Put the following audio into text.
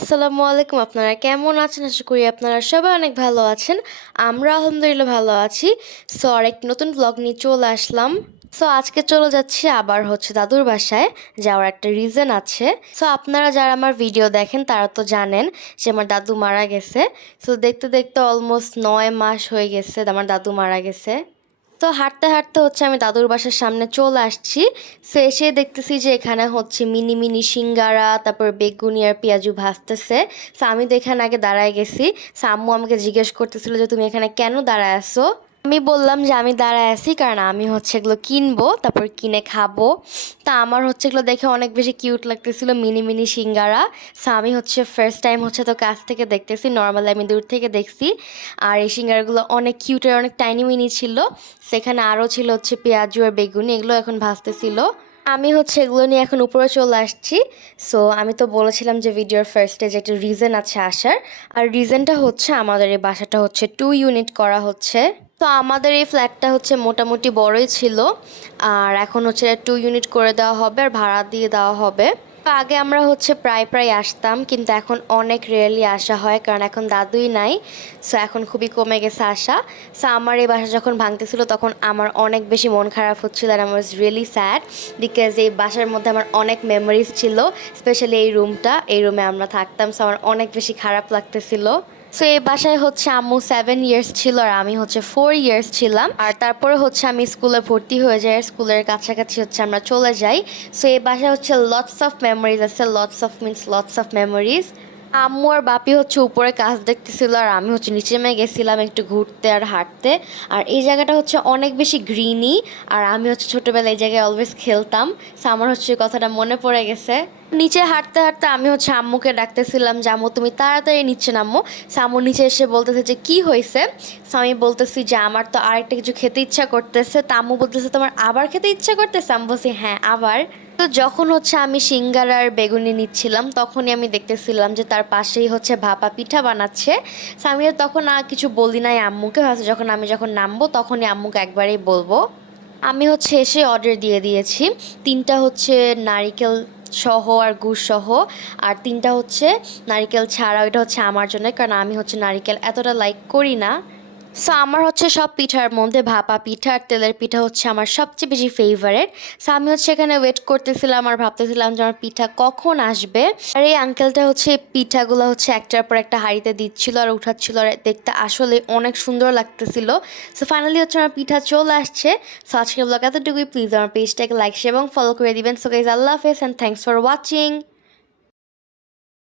আসসালামু আলাইকুম। আপনারা কেমন আছেন? আশা করি আপনারা সবাই অনেক ভালো আছেন। আমরা আলহামদুলিল্লাহ ভালো আছি। সো আরেক নতুন ব্লগ নিয়ে চলে আসলাম। সো আজকে চলে যাচ্ছি আবার দাদুর বাসায়। যাওয়ার একটা রিজন আছে। সো আপনারা যারা আমার ভিডিও দেখেন তারা তো জানেন যে আমার দাদু মারা গেছে। সো দেখতে দেখতে অলমোস্ট 9 মাস হয়ে গেছে আমার দাদু মারা গেছে। তো হাঁটতে হাঁটতে আমি দাদুর বাসার সামনে চলে আসছি। সো এসে দেখতেছি যে এখানে মিনি মিনি সিঙ্গারা, তারপর বেগুনি আর পেঁয়াজু ভাজতেছে। সো আমি তো এখানে আগে দাঁড়ায় গেছি। সো আম্মু আমাকে জিজ্ঞেস করতেছিল যে তুমি এখানে কেন দাঁড়ায় আছো। আমি বললাম যে আমি দাঁড়ায় আছি কারণ আমি এগুলো কিনবো, তারপর কিনে খাবো। তা আমার এগুলো দেখে অনেক বেশি কিউট লাগতেছিল, মিনি মিনি সিঙ্গারা। সো আমি ফার্স্ট টাইম তো কাছ থেকে দেখতেছি, নর্মালি আমি দূর থেকে দেখছি। আর এই সিঙ্গারাগুলো অনেক কিউটের, অনেক টাইনি মিনি ছিল। সেখানে আরও ছিল পেঁয়াজু আর বেগুনি, এগুলো এখন ভাজতেছিল। আমি এগুলো নিয়ে এখন উপরে চলে আসছি। সো আমি তো বলেছিলাম যে ভিডিওর ফার্স্টে যে একটা রিজন আছে আসার। আর রিজনটা আমাদের এই বাসাটা 2 ইউনিট করা হচ্ছে। তো আমাদের এই ফ্ল্যাটটা মোটামুটি বড়ই ছিল। আর এখন 2 ইউনিট করে দেওয়া হবে আর ভাড়া দিয়ে দেওয়া হবে। তো আগে আমরা প্রায় প্রায় আসতাম, কিন্তু এখন অনেক রেয়ারলি আসা হয় কারণ এখন দাদুই নাই। সো এখন খুবই কমে গেছে আসা। সো আমার এই বাসা যখন ভাঙতেছিল তখন আমার অনেক বেশি মন খারাপ হচ্ছিল, আর আমার রিয়েলি স্যাড বিকজ এই বাসার মধ্যে আমার অনেক মেমোরিজ ছিল, স্পেশালি এই রুমে আমরা থাকতাম। সো আমার অনেক বেশি খারাপ লাগতেছিল। সো এই বাসায় আম্মু 7 ইয়ার্স ছিল আর আমি 4 ইয়ার্স ছিলাম। আর তারপরে আমি স্কুলে ভর্তি হয়ে যাই, আর স্কুলের কাছাকাছি আমরা চলে যাই। সো এই বাসায় লটস অফ মেমোরিজ আছে, লটস অফ মেমোরিজ। আম্মু আর বাপি উপরে কাজ দেখতেছিল, আর আমি নিচে নেমে গেছিলাম একটু ঘুরতে আর হাঁটতে। আর এই জায়গাটা অনেক বেশি গ্রিনি, আর আমি ছোটোবেলায় এই জায়গায় অলওয়েজ খেলতাম। সো আমার এই কথাটা মনে পড়ে গেছে। নিচে হাঁটতে হাঁটতে আমি আম্মুকে ডাকতেছিলাম যে আম্মু তুমি তাড়াতাড়ি নিচে নামো। সো আম্মু নিচে এসে বলতেছে যে কি হয়েছে। সো আমি বলতেছি যে আমার তো আরেকটা কিছু খেতে ইচ্ছা করতেছে। তা আম্মু বলতেছে তোমার আবার খেতে ইচ্ছা করতেছে। আমি বলছি হ্যাঁ আবার। তো যখন আমি সিঙ্গারা আর বেগুনি নিচ্ছিলাম তখনই আমি দেখতেছিলাম যে তার পাশেই ভাপা পিঠা বানাচ্ছে। সো আমি তখন আর কিছু বলি নাই আম্মুকে, ভাবছি যখন নামবো তখনই আম্মুকে একবারেই বলবো। আমি এসে অর্ডার দিয়ে দিয়েছি। 3টা নারিকেল সহ আর গুড় সহ, আর 3টা নারিকেল ছাড়া। ওইটা আমার জন্য, কারণ আমি নারিকেল এতটা লাইক করি না। সো আমার সব পিঠার মধ্যে ভাপা পিঠা আর তেলের পিঠা আমার সবচেয়ে বেশি ফেভারেট। সো আমি এখানে ওয়েট করতেছিলাম আর ভাবতেছিলাম যে আমার পিঠা কখন আসবে। আর এই আঙ্কেলটা পিঠাগুলো একটার পর একটা হাঁড়িতে দিচ্ছিল আর উঠাচ্ছিল, আর দেখতে আসলে অনেক সুন্দর লাগতেছিল। সো ফাইনালি আমার পিঠা চলে আসছে। সো আজকের ব্লগ এতটুকুই। প্লিজ আমার পেজটাকে লাইক এবং ফলো করে দিবেন। সো গাইজ আল্লাহ হাফেজ অ্যান্ড থ্যাংকস ফর ওয়াচিং।